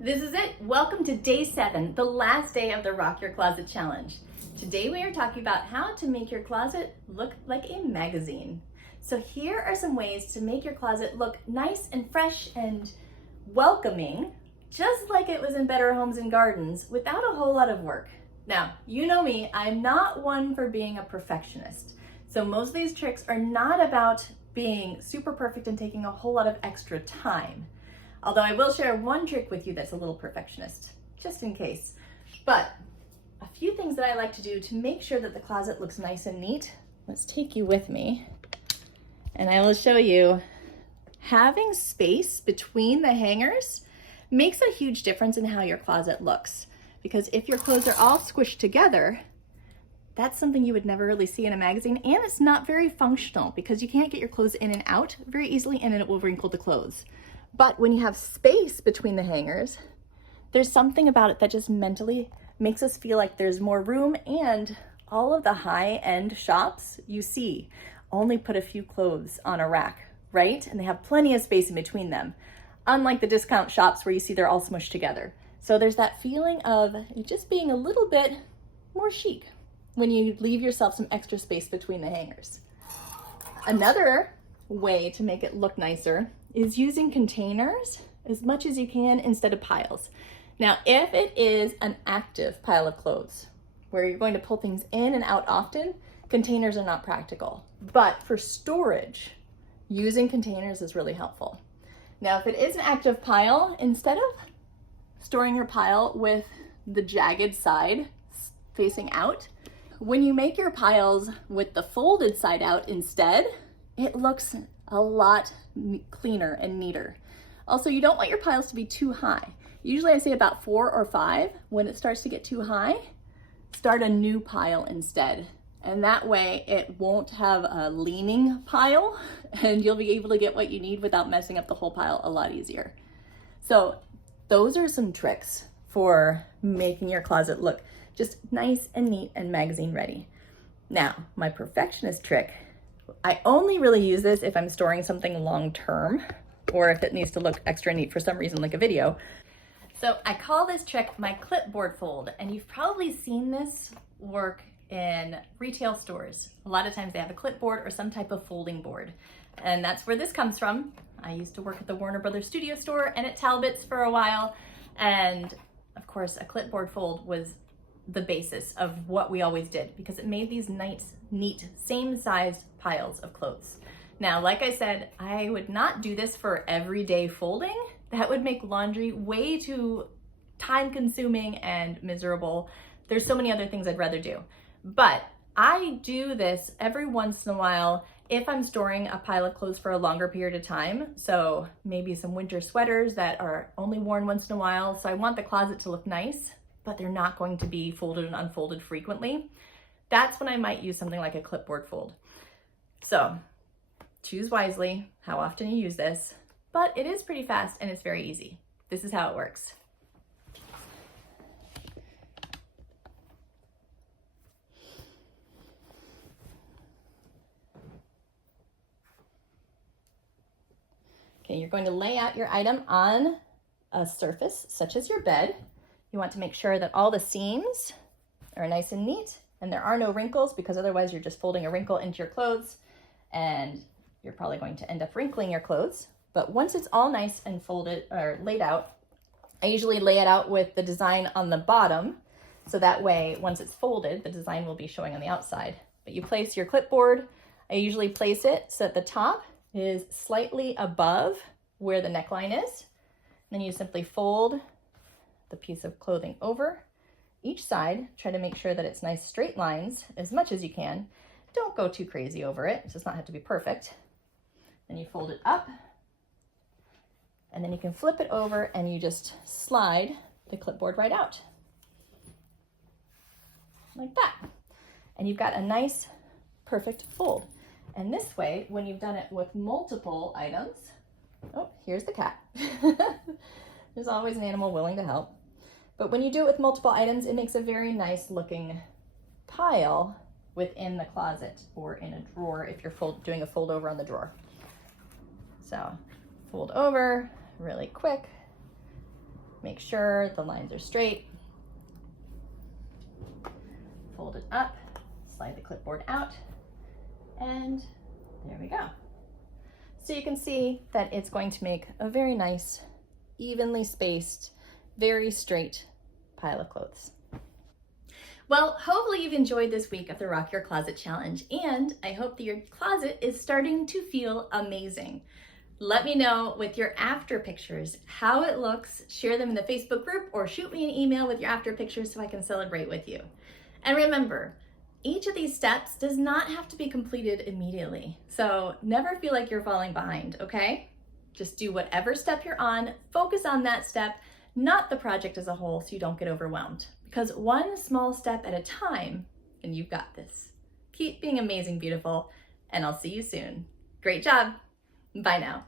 This is it. Welcome to day 7, the last day of the Rock Your Closet Challenge. Today we are talking about how to make your closet look like a magazine. So here are some ways to make your closet look nice and fresh and welcoming, just like it was in Better Homes and Gardens, without a whole lot of work. Now, you know me, I'm not one for being a perfectionist. So most of these tricks are not about being super perfect and taking a whole lot of extra time. Although I will share one trick with you that's a little perfectionist, just in case. But a few things that I like to do to make sure that the closet looks nice and neat. Let's take you with me and I will show you. Having space between the hangers makes a huge difference in how your closet looks. Because if your clothes are all squished together, that's something you would never really see in a magazine, and it's not very functional because you can't get your clothes in and out very easily and then it will wrinkle the clothes. But when you have space between the hangers, there's something about it that just mentally makes us feel like there's more room, and all of the high-end shops you see only put a few clothes on a rack, right? And they have plenty of space in between them, unlike the discount shops where you see they're all smushed together. So there's that feeling of just being a little bit more chic when you leave yourself some extra space between the hangers. Another way to make it look nicer is using containers as much as you can instead of piles. Now, if it is an active pile of clothes where you're going to pull things in and out often, containers are not practical. But for storage, using containers is really helpful. Now, if it is an active pile, instead of storing your pile with the jagged side facing out, when you make your piles with the folded side out instead, it looks a lot cleaner and neater. Also, you don't want your piles to be too high. Usually I say about 4 or 5. When it starts to get too high, start a new pile instead. And that way it won't have a leaning pile and you'll be able to get what you need without messing up the whole pile a lot easier. So those are some tricks for making your closet look just nice and neat and magazine ready. Now, my perfectionist trick, I only really use this if I'm storing something long term or if it needs to look extra neat for some reason, like a video. So I call this trick my clipboard fold, and you've probably seen this work in retail stores. A lot of times they have a clipboard or some type of folding board, and that's where this comes from. I used to work at the Warner Brothers studio store and at Talbot's for a while, and of course a clipboard fold was the basis of what we always did because it made these nice, neat, same size piles of clothes. Now, like I said, I would not do this for everyday folding. That would make laundry way too time consuming and miserable. There's so many other things I'd rather do. But I do this every once in a while if I'm storing a pile of clothes for a longer period of time. So maybe some winter sweaters that are only worn once in a while. So I want the closet to look nice, but they're not going to be folded and unfolded frequently. That's when I might use something like a clipboard fold. So choose wisely how often you use this, but it is pretty fast and it's very easy. This is how it works. Okay, you're going to lay out your item on a surface such as your bed. You want to make sure that all the seams are nice and neat and there are no wrinkles, because otherwise you're just folding a wrinkle into your clothes and you're probably going to end up wrinkling your clothes. But once it's all nice and folded or laid out, I usually lay it out with the design on the bottom. So that way, once it's folded, the design will be showing on the outside. But you place your clipboard. I usually place it so that the top is slightly above where the neckline is. Then you simply fold the piece of clothing over each side. Try to make sure that it's nice straight lines as much as you can. Don't go too crazy over it. It does not have to be perfect. Then you fold it up, and then you can flip it over and you just slide the clipboard right out. Like that. And you've got a nice, perfect fold. And this way, when you've done it with multiple items, oh, here's the cat. There's always an animal willing to help. But when you do it with multiple items, it makes a very nice looking pile within the closet or in a drawer if you're doing a fold over on the drawer. So fold over really quick, Make sure the lines are straight. Fold it up, slide the clipboard out, and there we go. So you can see that it's going to make a very nice, evenly spaced, very straight pile of clothes. Well, hopefully you've enjoyed this week of the Rock Your Closet Challenge, and I hope that your closet is starting to feel amazing. Let me know with your after pictures how it looks. Share them in the Facebook group or shoot me an email with your after pictures so I can celebrate with you. And remember, each of these steps does not have to be completed immediately. So never feel like you're falling behind, okay? Just do whatever step you're on, focus on that step, not the project as a whole, so you don't get overwhelmed. Because one small step at a time, and you've got this. Keep being amazing, beautiful, and I'll see you soon. Great job. Bye now.